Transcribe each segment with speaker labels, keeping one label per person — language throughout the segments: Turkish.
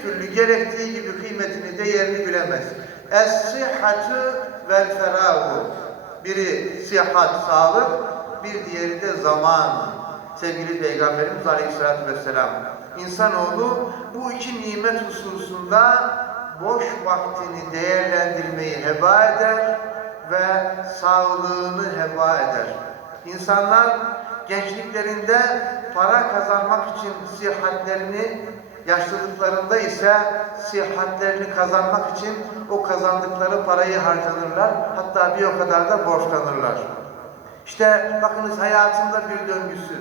Speaker 1: türlü gerektiği gibi kıymetini, değerini bilemez. Es-sıhhatü vel ferahu. Biri sıhhat, sağlık, bir diğeri de zaman. Sevgili Peygamberimiz Aleyhisselatü Vesselam. İnsanoğlu bu iki nimet hususunda boş vaktini değerlendirmeyi heba eder ve sağlığını heba eder. İnsanlar gençliklerinde para kazanmak için sihatlerini, yaşlılıklarında ise sihatlerini kazanmak için o kazandıkları parayı harcanırlar. Hatta bir o kadar da borçlanırlar. İşte bakınız hayatında bir döngüsü.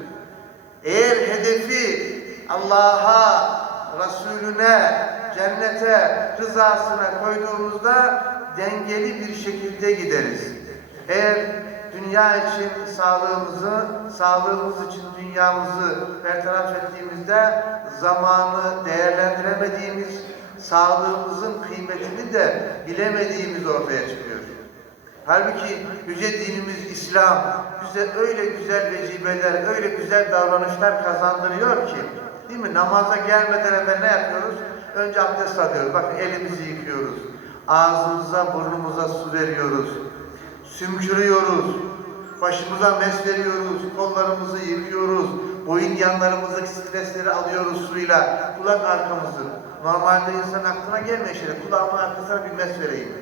Speaker 1: Eğer hedefi Allah'a, Resulüne, cennete, rızasına koyduğumuzda dengeli bir şekilde gideriz. Eğer dünya için sağlığımızı, sağlığımız için dünyamızı bertaraf ettiğimizde zamanı değerlendiremediğimiz, sağlığımızın kıymetini de bilemediğimiz ortaya çıkıyor. Halbuki yüce dinimiz İslam bize öyle güzel vecibeler, öyle güzel davranışlar kazandırıyor ki değil mi? Namaza gelmeden evvel ne yapıyoruz? Önce abdest alıyoruz. Bakın elimizi yıkıyoruz. Ağzımıza, burnumuza su veriyoruz. Sümkürüyoruz. Başımıza mes veriyoruz. Kollarımızı yıkıyoruz. Boyun yanlarımızdaki stresleri alıyoruz suyla. Kulak arkamızı. Normalde insan aklına gelmiyor şeyler. Kulağımın arkasına bir mes vereyim.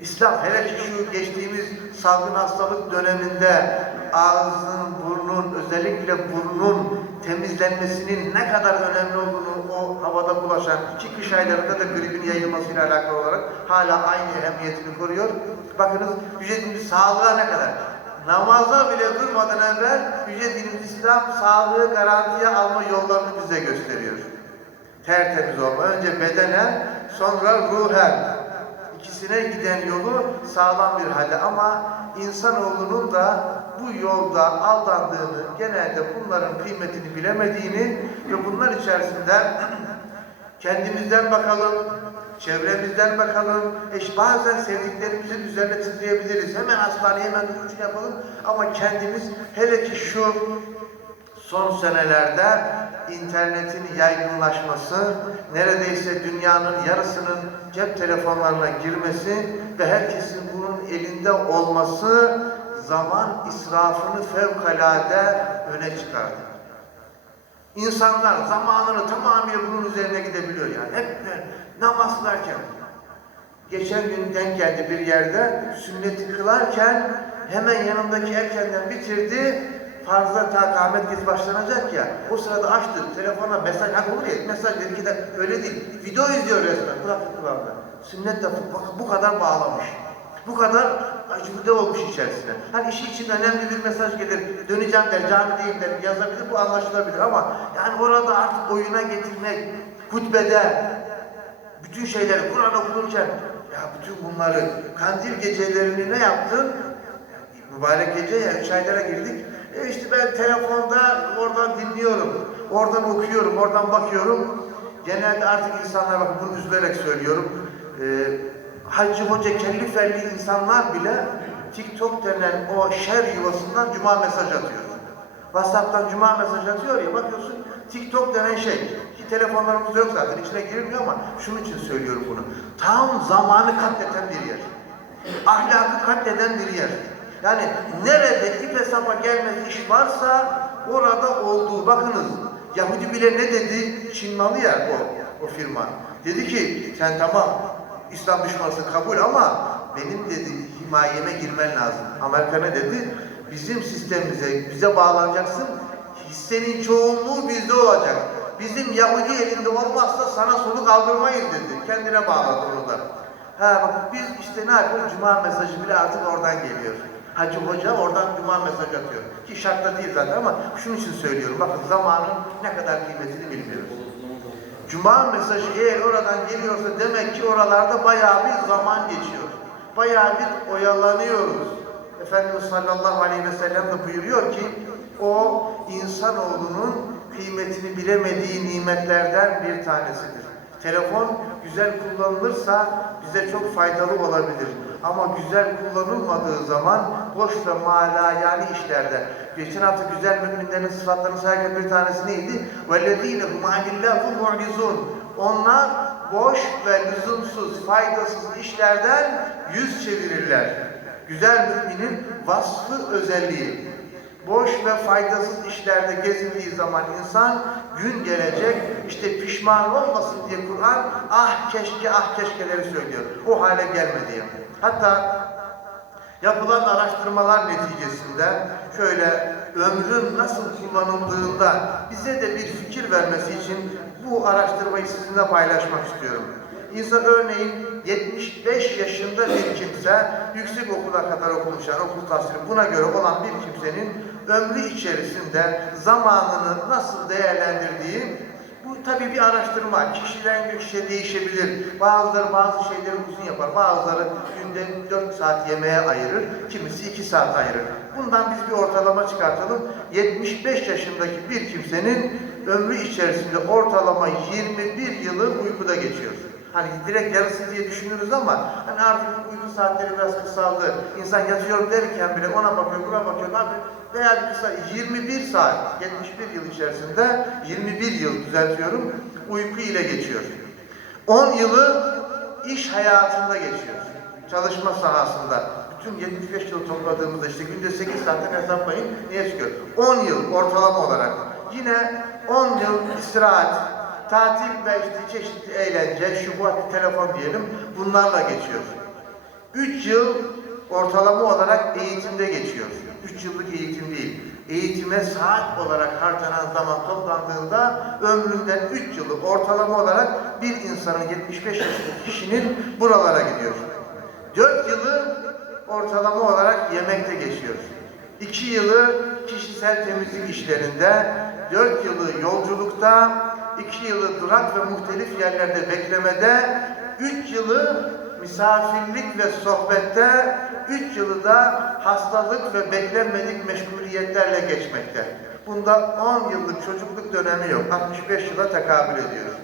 Speaker 1: İslam hele ki şu geçtiğimiz salgın hastalık döneminde ağzın, burnun, özellikle burnun temizlenmesinin ne kadar önemli olduğunu o havada bulaşan iki kış aylarında da gripin yayılmasıyla alakalı olarak hala aynı ehemmiyetini koruyor. Bakınız Yüce Dinimiz sağlığa ne kadar? Namaza bile durmadan evvel Yüce Dinimiz İslam sağlığı garantiye alma yollarını bize gösteriyor. Tertemiz olma. Önce bedenen sonra ruhen ikisine giden yolu sağlam bir halde ama insanoğlunun da bu yolda aldandığını, genelde bunların kıymetini bilemediğini ve bunlar içerisinde kendimizden bakalım, çevremizden bakalım, eş bazen sevdiklerimizin üzerine titreyebiliriz. Hemen hastaneye hemen yürüyüş yapalım ama kendimiz hele ki şu son senelerde internetin yaygınlaşması, neredeyse dünyanın yarısının cep telefonlarına girmesi ve herkesin bunun elinde olması zaman israfını fevkalade öne çıkardı. İnsanlar zamanını tamamıyla bunun üzerine gidebiliyor yani. Hep namaz kılarken. Geçen gün denk geldi bir yerde sünneti kılarken hemen yanındaki erkenden bitirdi farza ta kâhmet git başlanacak ya, o sırada açtı, telefona mesaj, hani olur ya, mesaj ki de öyle değil, video izliyor resmen, kulaklık kulağında. Sünnet de bu kadar bağlamış. Bu kadar acıbıda olmuş içerisine. Hani işi için önemli bir mesaj gelir, döneceğim der, camideyim der, yazabilir, bu anlaşılabilir ama yani orada artık oyuna getirmek, hutbede, bütün şeyleri, Kur'an okunurken, ya bütün bunları, kandil gecelerini ne yaptın? Mübarek gece ya, üç aylara girdik, e işte ben telefonda oradan dinliyorum, oradan okuyorum, oradan bakıyorum. Genelde artık insanlar bak bunu üzülerek söylüyorum. E, hacı hoca kelli felli insanlar bile TikTok denen o şer yuvasından cuma mesaj atıyor. WhatsApp'tan cuma mesaj atıyor ya bakıyorsun TikTok denen şey ki telefonlarımız yok zaten içine girilmiyor ama şunun için söylüyorum bunu. Tam zamanı katleden bir yer. Ahlakı katleden bir yer. Yani nerede ipe sapa gelmez iş varsa orada olduğu. Bakınız Yahudi bile ne dedi? Çin malı ya o, o firma. Dedi ki sen tamam İslam düşmanısın kabul ama benim dedi himayeme girmen lazım. Amerika ne dedi? Bizim sistemimize, bize bağlanacaksın. Hissenin çoğunluğu bizde olacak. Bizim Yahudi elinde olmazsa sana soluk aldırmayız dedi. Kendine bağladı onu da. Ha bak biz işte ne yapıyoruz? Cuma mesajı bile artık oradan geliyor. Hacı Hoca oradan cuma mesaj atıyor. Ki şartta değil zaten ama şunun için söylüyorum. Bakın zamanın ne kadar kıymetini bilmiyoruz. Cuma mesajı eğer oradan geliyorsa demek ki oralarda bayağı bir zaman geçiyor. Bayağı bir oyalanıyoruz. Efendimiz sallallahu aleyhi ve sellem de buyuruyor ki o insanoğlunun kıymetini bilemediği nimetlerden bir tanesidir. Telefon güzel kullanılırsa bize çok faydalı olabilir Ama güzel kullanılmadığı zaman boş ve malayani işlerde. Geçen hafta güzel müminlerin sıfatlarını sayarken bir tanesi neydi? وَالَّذ۪ينَ هُمْ عَنِ اللّٰهُ مُعْرِزُونَ Onlar boş ve lüzumsuz, faydasız işlerden yüz çevirirler. Güzel müminin vasfı özelliği. Boş ve faydasız işlerde gezindiği zaman insan gün gelecek işte pişman olmasın diye Kur'an ah keşke ah keşkeleri söylüyor. O hale gelme diye. Hatta yapılan araştırmalar neticesinde şöyle ömrün nasıl kullanıldığında bize de bir fikir vermesi için bu araştırmayı sizinle paylaşmak istiyorum. İnsan örneğin 75 yaşında bir kimse yüksek okula kadar okumuş yani okul tahsili buna göre olan bir kimsenin ömrü içerisinde zamanını nasıl değerlendirdiği bu tabii bir araştırma. Kişiden kişiye değişebilir. Bazıları bazı şeyleri uzun yapar. Bazıları günde 4 saat yemeğe ayırır. Kimisi 2 saat ayırır. Bundan biz bir ortalama çıkartalım. 75 yaşındaki bir kimsenin ömrü içerisinde ortalama 21 yılı uykuda geçiyor. Hani direkt yarısı diye düşünürüz ama hani artık uyku saatleri biraz kısaldı. İnsan yatıyor derken bile ona bakıyor, buna bakıyor. Yapıyor? Veya kısa 21 saat, 71 yıl içerisinde 21 yıl düzeltiyorum, uyku ile geçiyor. 10 yılı iş hayatında geçiyor. Çalışma sahasında. Bütün 75 yıl topladığımızda işte günde 8 saatten hesaplayın neye çıkıyor? 10 yıl ortalama olarak. Yine 10 yıl istirahat, tatil ve işte çeşitli eğlence, şubat, telefon diyelim bunlarla geçiyor. 3 yıl ortalama olarak eğitimde geçiyor. 3 yıllık eğitim değil. Eğitime saat olarak harcanan zaman toplandığında ömründen 3 yılı ortalama olarak bir insanın 75 yaşındaki kişinin buralara gidiyor. 4 yılı ortalama olarak yemekte geçiyor. 2 yılı kişisel temizlik işlerinde, 4 yılı yolculukta, 2 yılı durak ve muhtelif yerlerde beklemede, 3 yılı misafirlik ve sohbette, 3 yılı da hastalık ve beklenmedik meşguliyetlerle geçmekte. Bunda 10 yıllık çocukluk dönemi yok. 65 yıla tekabül ediyor.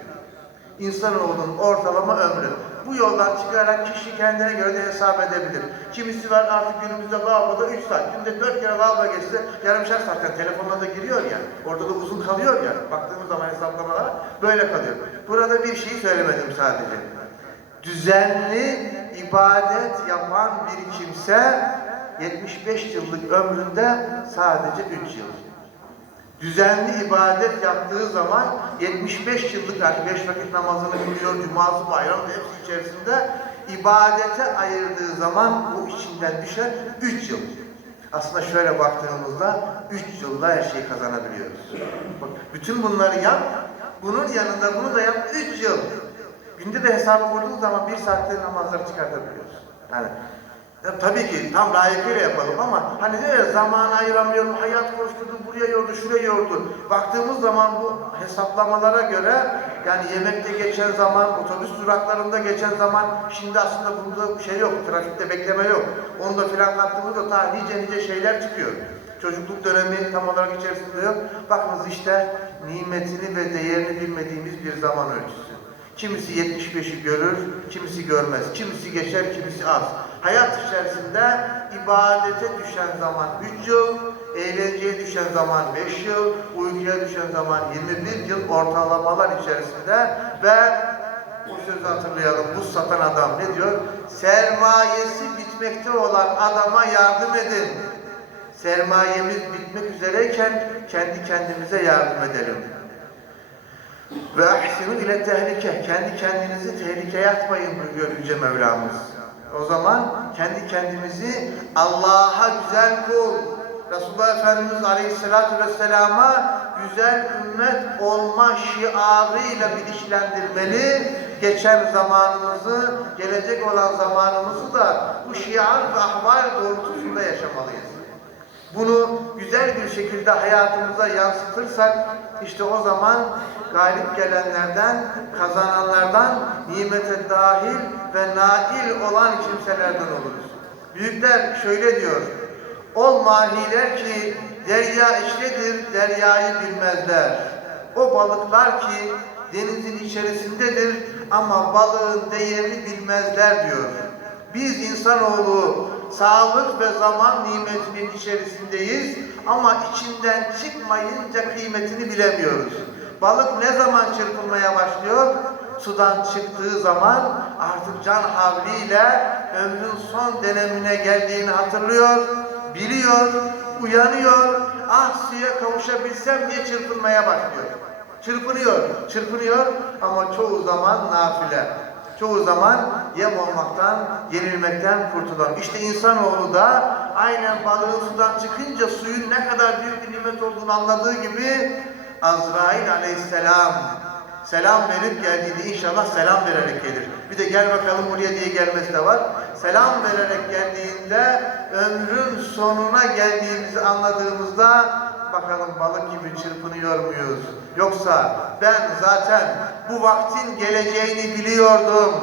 Speaker 1: İnsanoğlunun ortalama ömrü. Bu yoldan çıkarak kişi kendine göre de hesap edebilir. Kimisi var artık günümüzde lavaboda 3 saat, günde 4 kere lavabo geçse yarımşar saatten telefonla da giriyor ya, orada da uzun kalıyor ya, baktığımız zaman hesaplamalara böyle kalıyor. Burada bir şey söylemedim sadece. Düzenli ibadet yapan bir kimse 75 yıllık ömründe sadece 3 yıl. Düzenli ibadet yaptığı zaman 75 yıllık yani 5 vakit namazını kılıyor, cuması, bayramı hepsi içerisinde ibadete ayırdığı zaman bu içinden düşen 3 yıl. Aslında şöyle baktığımızda 3 yılda her şeyi kazanabiliyoruz. Bak, bütün bunları yap, bunun yanında bunu da yap 3 yıl. Günde de hesabı vurduğun zaman bir saatte namazları çıkartabiliyoruz. Yani ya tabii ki tam layıkıyla yapalım ama hani diyor ya zamanı ayıramıyorum, hayat koşturdu, buraya yordu, şuraya yordu. Baktığımız zaman bu hesaplamalara göre yani yemekte geçen zaman, otobüs duraklarında geçen zaman şimdi aslında bunda bir şey yok, trafikte bekleme yok. Onu da filan kattığımızda ta nice nice şeyler çıkıyor. Çocukluk dönemi tam olarak içerisinde yok. Bakınız işte nimetini ve değerini bilmediğimiz bir zaman ölçüsü. Kimisi 75'i görür, kimisi görmez. Kimisi geçer, kimisi az. Hayat içerisinde ibadete düşen zaman 3 yıl, eğlenceye düşen zaman 5 yıl, uykuya düşen zaman 21 yıl ortalamalar içerisinde ve bu sözü hatırlayalım. Bu satan adam ne diyor? Sermayesi bitmekte olan adama yardım edin. Sermayemiz bitmek üzereyken kendi kendimize yardım edelim. Ve ahsinu ile tehlike. Kendi kendinizi tehlikeye atmayın buyuruyor Yüce Mevlamız. O zaman kendi kendimizi Allah'a güzel kul, Resulullah Efendimiz Aleyhisselatü Vesselam'a güzel ümmet olma şiarıyla bilinçlendirmeli. Geçen zamanımızı, gelecek olan zamanımızı da bu şiar ve ahval doğrultusunda yaşamalıyız. Bunu güzel bir şekilde hayatımıza yansıtırsak işte o zaman galip gelenlerden, kazananlardan, nimete dahil ve nail olan kimselerden oluruz. Büyükler şöyle diyor, Ol mahiler ki derya içtedir, deryayı bilmezler. O balıklar ki denizin içerisindedir ama balığın değerini bilmezler diyor. Biz insanoğlu sağlık ve zaman nimetinin içerisindeyiz ama içinden çıkmayınca kıymetini bilemiyoruz. Balık ne zaman çırpılmaya başlıyor? Sudan çıktığı zaman artık can havliyle ömrün son dönemine geldiğini hatırlıyor, biliyor, uyanıyor. Ah suya kavuşabilsem diye çırpınmaya başlıyor. Çırpınıyor, çırpınıyor ama çoğu zaman nafile. Çoğu zaman yem olmaktan, yenilmekten kurtulan. İşte insanoğlu da aynen balığın sudan çıkınca suyun ne kadar büyük bir nimet olduğunu anladığı gibi Azrail aleyhisselam selam verip geldiğinde inşallah selam vererek gelir. Bir de gel bakalım buraya diye gelmesi de var. Selam vererek geldiğinde ömrün sonuna geldiğimizi anladığımızda bakalım balık gibi çırpınıyor muyuz? Yoksa ben zaten bu vaktin geleceğini biliyordum.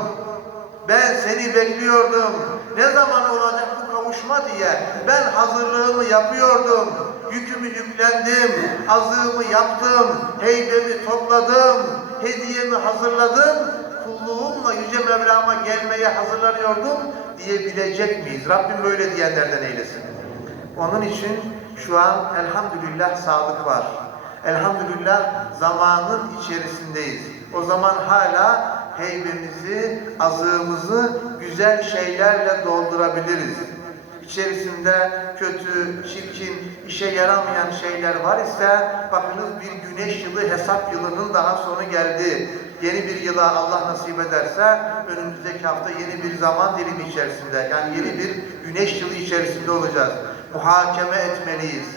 Speaker 1: Ben seni bekliyordum. Ne zaman olacak bu kavuşma diye ben hazırlığımı yapıyordum. Yükümü yüklendim, azığımı yaptım, heybemi topladım, hediyemi hazırladım. Kulluğumla Yüce Mevlam'a gelmeye hazırlanıyordum diyebilecek miyiz? Rabbim böyle diyenlerden eylesin. Onun için şu an elhamdülillah sağlık var. Elhamdülillah zamanın içerisindeyiz. O zaman hala heybemizi, azığımızı güzel şeylerle doldurabiliriz. İçerisinde kötü, çirkin, işe yaramayan şeyler var ise bakınız bir güneş yılı hesap yılının daha sonu geldi. Yeni bir yıla Allah nasip ederse önümüzdeki hafta yeni bir zaman dilimi içerisinde yani yeni bir güneş yılı içerisinde olacağız. Muhakeme etmeliyiz.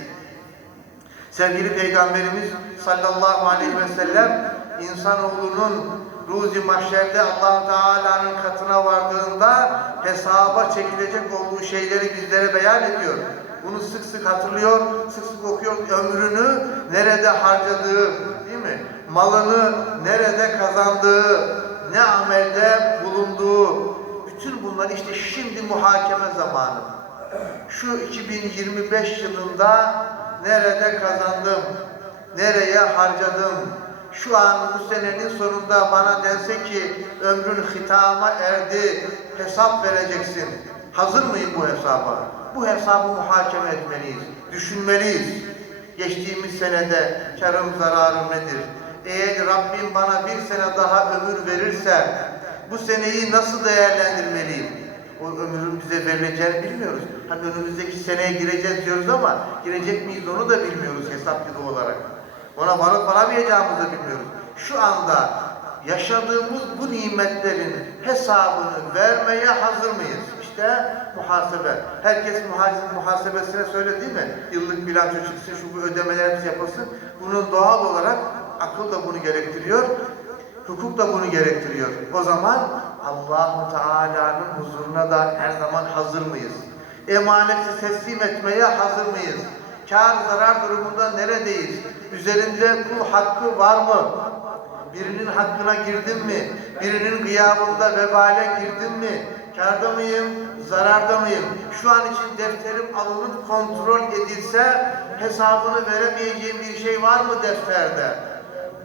Speaker 1: Sevgili Peygamberimiz sallallahu aleyhi ve sellem insanoğlunun ruzi mahşerde allah Teala'nın katına vardığında hesaba çekilecek olduğu şeyleri bizlere beyan ediyor. Bunu sık sık hatırlıyor, sık sık okuyor. Ömrünü nerede harcadığı, değil mi? Malını nerede kazandığı, ne amelde bulunduğu, bütün bunlar işte şimdi muhakeme zamanı. Şu 2025 yılında nerede kazandım, nereye harcadım, şu an bu senenin sonunda bana dense ki ömrün hitama erdi, hesap vereceksin. Hazır mıyım bu hesaba? Bu hesabı muhakeme etmeliyiz, düşünmeliyiz. Geçtiğimiz senede karım zararım nedir? Eğer Rabbim bana bir sene daha ömür verirse bu seneyi nasıl değerlendirmeliyim? O ömrün bize verileceğini bilmiyoruz. Hani önümüzdeki seneye gireceğiz diyoruz ama girecek miyiz onu da bilmiyoruz hesap yılı olarak. Ona varıp varamayacağımızı bilmiyoruz. Şu anda yaşadığımız bu nimetlerin hesabını vermeye hazır mıyız? İşte muhasebe. Herkes muhasebe, muhasebesine söyledi değil mi? Yıllık bilanço çıksın, şu bu ödemelerimiz yapılsın. Bunun doğal olarak akıl da bunu gerektiriyor. Hukuk da bunu gerektiriyor. O zaman Allahu Teala'nın huzuruna da her zaman hazır mıyız? Emaneti teslim etmeye hazır mıyız? Kar zarar durumunda neredeyiz? Üzerinde kul hakkı var mı? Birinin hakkına girdin mi? Birinin gıyabında vebale girdin mi? Karda mıyım? Zararda mıyım? Şu an için defterim alınıp kontrol edilse hesabını veremeyeceğim bir şey var mı defterde?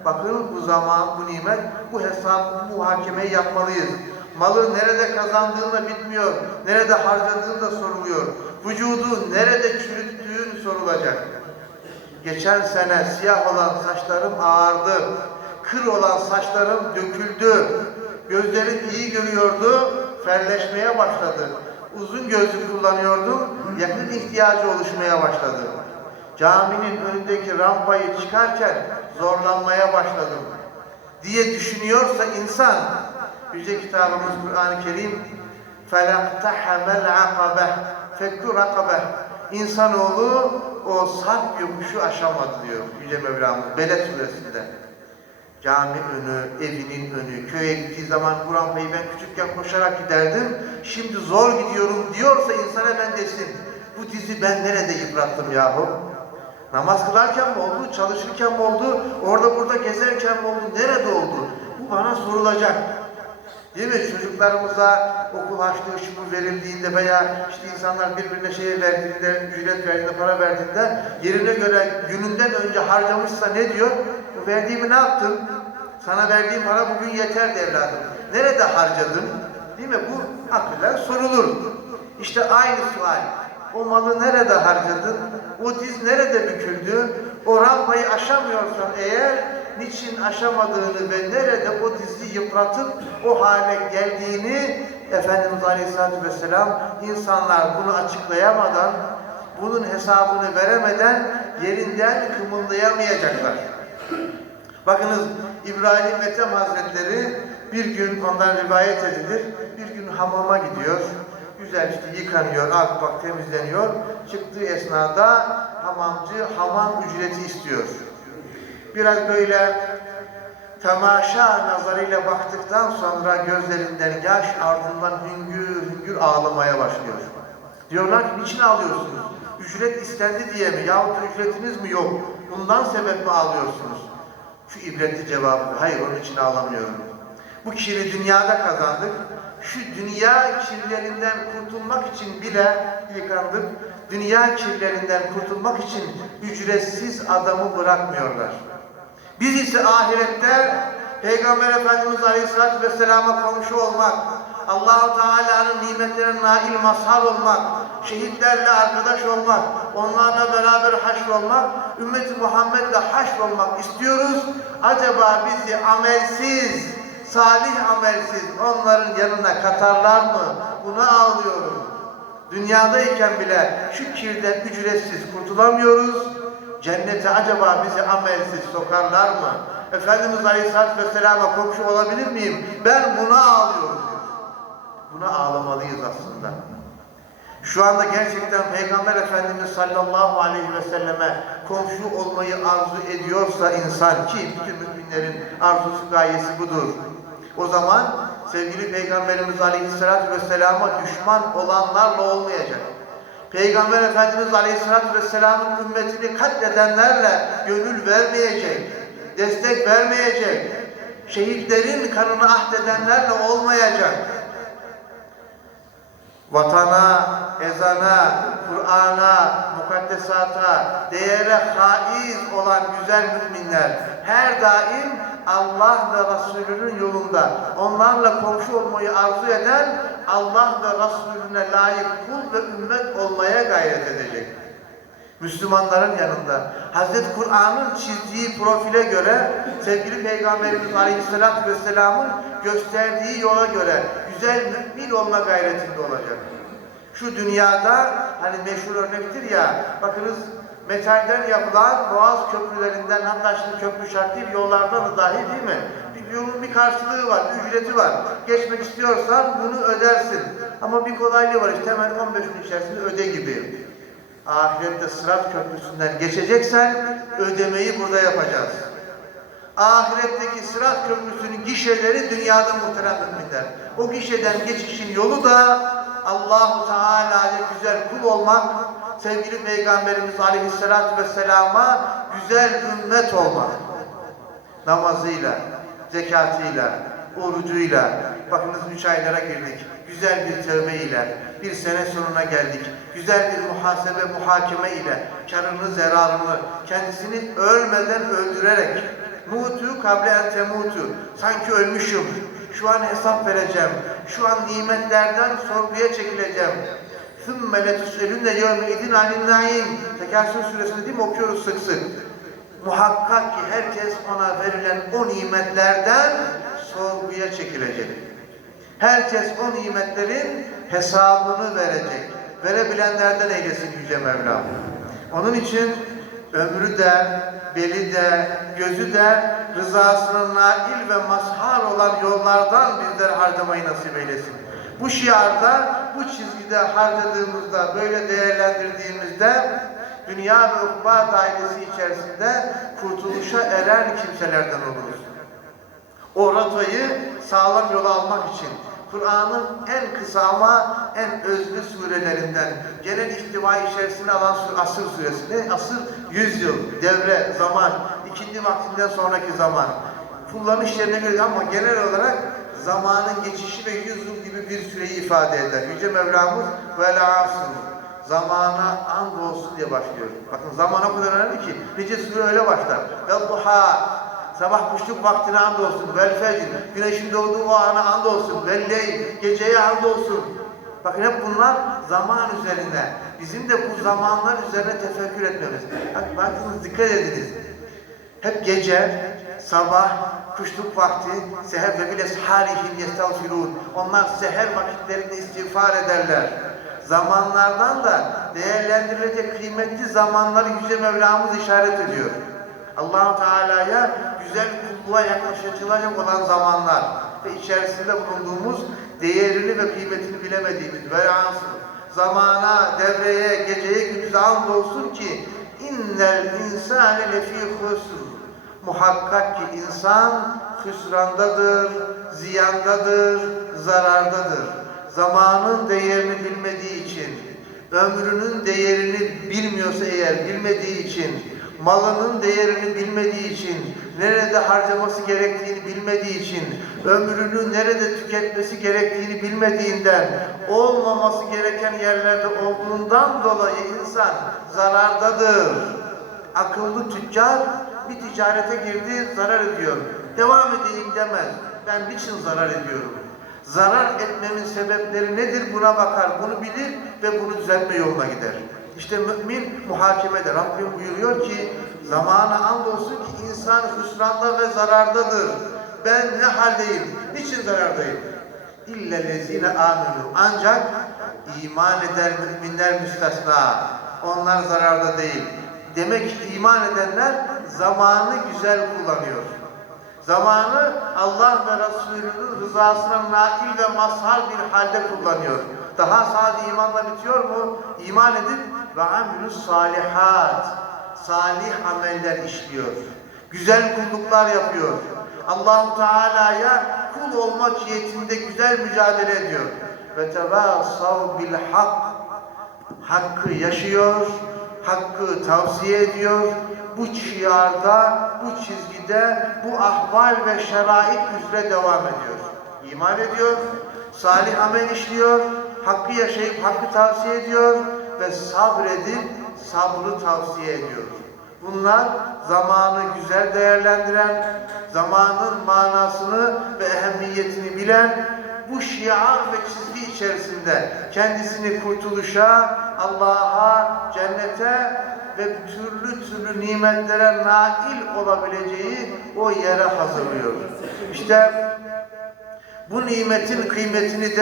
Speaker 1: Bakın bu zaman, bu nimet, bu hesap, bu muhakemeyi yapmalıyız. Malı nerede kazandığın da bitmiyor, nerede harcadığın da soruluyor. Vücudu nerede çürüttüğün sorulacak. Geçen sene siyah olan saçlarım ağardı. Kır olan saçlarım döküldü. Gözlerim iyi görüyordu, ferleşmeye başladı. Uzun gözlük kullanıyordum, yakın ihtiyacı oluşmaya başladı. Caminin önündeki rampayı çıkarken zorlanmaya başladım diye düşünüyorsa insan Yüce kitabımız Kur'an-ı Kerim فَلَقْتَحَمَ الْعَقَبَةِ فَكُّ رَقَبَةِ İnsanoğlu o sarp yokuşu aşamadı diyor Yüce Mevlamız Beled suresinde. Cami önü, evinin önü, köye gittiği zaman bu rampayı ben küçükken koşarak giderdim. Şimdi zor gidiyorum diyorsa insan hemen desin. Bu dizi ben nerede yıprattım yahu? Namaz kılarken mi oldu, çalışırken mi oldu, orada burada gezerken mi oldu, nerede oldu? Bu bana sorulacak. Değil mi? Çocuklarımıza okul harçlığı şu verildiğinde veya işte insanlar birbirine şey verdiğinde, ücret verdiğinde, para verdiğinde yerine göre gününden önce harcamışsa ne diyor? Bu verdiğimi ne yaptın? Sana verdiğim para bugün yeterdi evladım. Nerede harcadın? Değil mi? Bu akıllar sorulur. İşte aynı sual. O malı nerede harcadın? O diz nerede büküldü? O rampayı aşamıyorsan eğer niçin aşamadığını ve nerede o dizi yıpratıp o hale geldiğini Efendimiz Aleyhisselatü Vesselam insanlar bunu açıklayamadan, bunun hesabını veremeden yerinden kımıldayamayacaklar. Bakınız İbrahim Ethem Hazretleri bir gün ondan rivayet edilir. Bir gün hamama gidiyor. Güzel işte yıkanıyor, ak bak temizleniyor. Çıktığı esnada hamamcı hamam ücreti istiyor. Biraz böyle temaşa nazarıyla baktıktan sonra gözlerinden yaş ardından hüngür hüngür ağlamaya başlıyor. Diyorlar ki niçin ağlıyorsunuz? Ücret istendi diye mi? Yahut ücretiniz mi yok? Bundan sebep mi ağlıyorsunuz? Şu ibretli cevabı, hayır onun için ağlamıyorum. Bu kişiyi dünyada kazandık. Şu dünya kirlerinden kurtulmak için bile yıkandık. Dünya kirlerinden kurtulmak için ücretsiz adamı bırakmıyorlar. Biz ise ahirette Peygamber Efendimiz Aleyhisselatü Vesselam'a komşu olmak, Allahu Teala'nın nimetlerine nail mazhar olmak, şehitlerle arkadaş olmak, onlarla beraber haşr olmak, ümmeti Muhammed'le haşr olmak istiyoruz. Acaba bizi amelsiz, salih amelsiz onların yanına katarlar mı? Buna ağlıyorum. Dünyadayken bile şu kirden ücretsiz kurtulamıyoruz. Cennete acaba bizi amelsiz sokarlar mı? Efendimiz Aleyhisselatü Vesselam'a komşu olabilir miyim? Ben buna ağlıyorum diyor. Buna ağlamalıyız aslında. Şu anda gerçekten Peygamber Efendimiz sallallahu aleyhi ve selleme komşu olmayı arzu ediyorsa insan ki bütün müminlerin arzusu gayesi budur. O zaman sevgili Peygamberimiz aleyhissalatü vesselama düşman olanlarla olmayacak. Peygamber Efendimiz aleyhissalatü vesselamın ümmetini katledenlerle gönül vermeyecek, destek vermeyecek, şehitlerin kanını ahdedenlerle olmayacak. Vatana, ezana, Kur'an'a, mukaddesata, değere haiz olan güzel müminler her daim Allah ve Resulünün yolunda onlarla komşu olmayı arzu eden Allah ve Resulüne layık kul ve ümmet olmaya gayret edecek. Müslümanların yanında Hazreti Kur'an'ın çizdiği profile göre sevgili Peygamberimiz Aleyhisselatü Vesselam'ın gösterdiği yola göre güzel mümin olma gayretinde olacak. Şu dünyada hani meşhur örnektir ya bakınız metalden yapılan boğaz köprülerinden hatta şimdi köprü şart değil yollardan da dahi değil mi? Yolun bir karşılığı var, ücreti var. Geçmek istiyorsan bunu ödersin. Ama bir kolaylığı var işte hemen 15 gün içerisinde öde gibi. Ahirette sırat köprüsünden geçeceksen ödemeyi burada yapacağız. Ahiretteki sırat köprüsünün gişeleri dünyada muhterem müminler. O gişeden geçişin yolu da Allahu Teala'ya güzel kul olmak, sevgili Peygamberimiz Aleyhisselatü Vesselam'a güzel ümmet olmak. Namazıyla, zekatıyla, orucuyla, bakınız üç aylara girdik. Güzel bir tövbe ile, bir sene sonuna geldik. Güzel bir muhasebe, muhakeme ile, karını, zararını, kendisini ölmeden öldürerek, mutu kable en temutu, sanki ölmüşüm, şu an hesap vereceğim, şu an nimetlerden sorguya çekileceğim. ثُمَّ لَتُسْأَلُنَّ يَوْمَ اِذٍ عَنِ النَّعِيمِ Tekasür suresinde değil mi okuyoruz sık sık. Muhakkak ki herkes ona verilen o nimetlerden sorguya çekilecek. Herkes o nimetlerin hesabını verecek. Verebilenlerden eylesin Yüce Mevlam. Onun için ömrü de, beli de, gözü de rızasına nail ve mazhar olan yollardan bizler harcamayı nasip eylesin. Bu şiarda, bu çizgide harcadığımızda, böyle değerlendirdiğimizde dünya ve ukba dairesi içerisinde kurtuluşa eren kimselerden oluruz. O rotayı sağlam yola almak için Kur'an'ın en kısa ama en özlü surelerinden genel ihtiva içerisine alan Asır suresini, Asır 100 yıl, devre, zaman, ikindi vaktinden sonraki zaman kullanış yerine göre ama genel olarak zamanın geçişi ve 100 yıl gibi bir süreyi ifade eder. Yüce Mevlamız ve asr zamana and olsun diye başlıyor. Bakın zaman o kadar önemli ki nice sure öyle başlar. Ve duha Sabah kuşluk vaktine and olsun. Vel fecr. Güneşin doğduğu o ana and olsun. Vel leyl. Geceye and olsun. Bakın hep bunlar zaman üzerinde. Bizim de bu zamanlar üzerine tefekkür etmemiz. Bak, bakınız dikkat ediniz. Hep gece sabah, kuşluk vakti, seher ve bile saharihin yestağfirun. Onlar seher vakitlerinde istiğfar ederler. Zamanlardan da değerlendirilecek kıymetli zamanları Yüce Mevlamız işaret ediyor. Allahu Teala'ya güzel kulluğa yaklaşacılacak olan zamanlar ve içerisinde bulunduğumuz değerini ve kıymetini bilemediğimiz velhasıl zamana, devreye, geceye, gündüze andolsun ki innel insane lefî husr muhakkak ki insan hüsrandadır, ziyandadır, zarardadır. Zamanın değerini bilmediği için, ömrünün değerini bilmiyorsa eğer bilmediği için, malının değerini bilmediği için, nerede harcaması gerektiğini bilmediği için, ömrünü nerede tüketmesi gerektiğini bilmediğinden, olmaması gereken yerlerde olduğundan dolayı insan zarardadır. Akıllı tüccar bir ticarete girdi, zarar ediyor. Devam edeyim demez. Ben niçin zarar ediyorum? Zarar etmemin sebepleri nedir buna bakar, bunu bilir ve bunu düzeltme yoluna gider. İşte mümin muhakemede Rabbim buyuruyor ki zamana andolsun ki insan hüsranda ve zarardadır. Ben ne haldeyim? Niçin zarardayım? İllellezine aminu. Ancak iman eden müminler müstesna. Onlar zararda değil. Demek ki iman edenler zamanı güzel kullanıyor. Zamanı Allah ve Resulünün rızasına nail ve mazhar bir halde kullanıyor. Daha sade imanla bitiyor mu? İman edip ve amilus salihat. Salih ameller işliyor. Güzel kulluklar yapıyor. Allahu Teala'ya kul olma cihetinde güzel mücadele ediyor. Ve tevasav bil hak. Hakkı yaşıyor, hakkı tavsiye ediyor. Bu şiarda, bu çizgide, bu ahval ve şerait üzere devam ediyor. İman ediyor, salih amel işliyor, hakkı yaşayıp hakkı tavsiye ediyor ve sabredip sabrı tavsiye ediyor. Bunlar zamanı güzel değerlendiren, zamanın manasını ve ehemmiyetini bilen, bu şiar ve çizgi içerisinde kendisini kurtuluşa, Allah'a, cennete ve türlü türlü nimetlere nail olabileceği o yere hazırlıyor. İşte bu nimetin kıymetini de